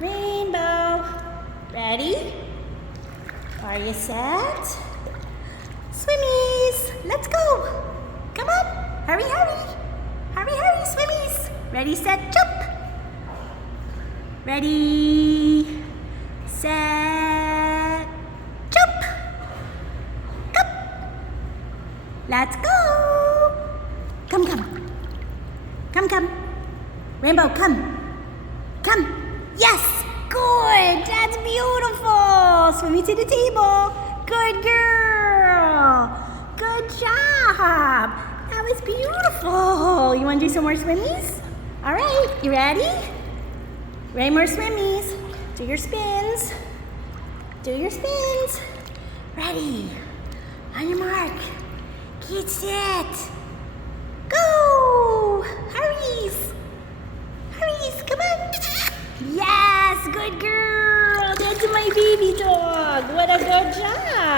Reign-Beau. Ready? Are you set? Swimmies, let's go. Come on, hurry, hurry. Hurry, hurry, swimmies. Ready, set, jump. Ready, set, jump. Up. Let's go. Come, come. Come, come. Reign-Beau, come. Come. Yes, good. That's beautiful. Swimming to the table. Good girl. Good job. That was beautiful. You want to do some more swimmies? All right, you ready? Ready, more swimmies. Do your spins. Do your spins. Ready. On your mark. Get set. Go. Hurries. Hurries, come on. Yes, good girl. That's my baby dog. What a good job.